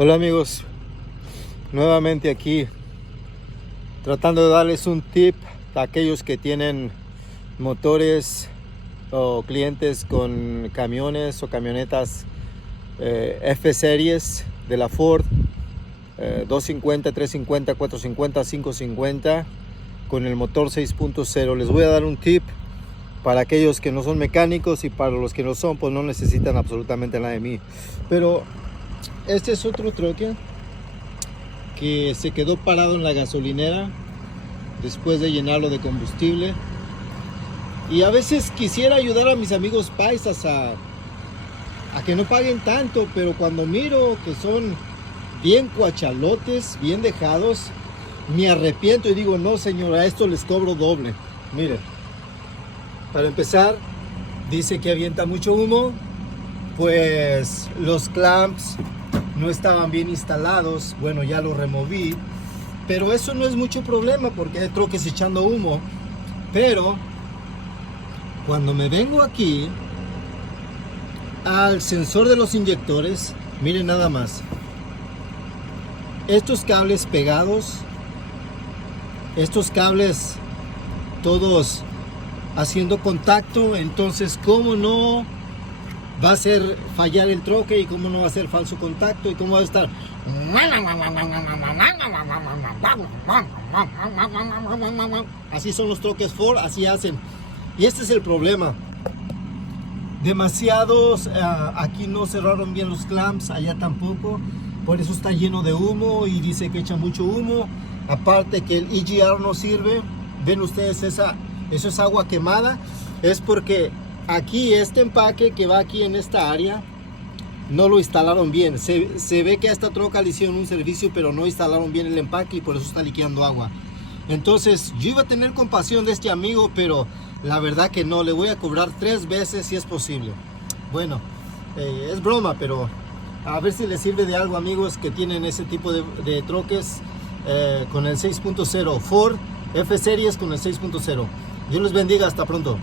Hola amigos, nuevamente aquí tratando de darles un tip a aquellos que tienen motores o clientes con camiones o camionetas F Series de la Ford, 250, 350, 450, 550 con el motor 6.0. Les voy a dar un tip para aquellos que no son mecánicos, y para los que no son, pues no necesitan absolutamente nada de mí. Pero este es otro troque que se quedó parado en la gasolinera después de llenarlo de combustible, y a veces quisiera ayudar a mis amigos paisas a que no paguen tanto, pero cuando miro que son bien cuachalotes, bien dejados, me arrepiento y digo: no señora, a esto les cobro doble. Miren, para empezar, dice que avienta mucho humo. Pues los clamps no estaban bien instalados. Bueno, ya los removí, pero eso no es mucho problema porque hay troques echando humo. Pero cuando me vengo aquí al sensor de los inyectores, miren nada más, estos cables pegados, estos cables todos haciendo contacto. Entonces, ¿cómo no va a hacer fallar el troque? ¿Y cómo no va a ser falso contacto? ¿Y cómo va a estar? Así son los troques Ford, así hacen. Y este es el problema. Demasiados, aquí no cerraron bien los clamps, allá tampoco. Por eso está lleno de humo y dice que echa mucho humo. Aparte que el EGR no sirve. Ven ustedes, eso es agua quemada. Es porque aquí este empaque que va aquí en esta área no lo instalaron bien. Se ve que a esta troca le hicieron un servicio, pero no instalaron bien el empaque y por eso está liqueando agua. Entonces yo iba a tener compasión de este amigo, pero la verdad que no, le voy a cobrar 3 veces si es posible. Bueno, es broma, pero a ver si les sirve de algo, amigos que tienen ese tipo de troques con el 6.0 Ford F Series con el 6.0. Dios les bendiga, hasta pronto.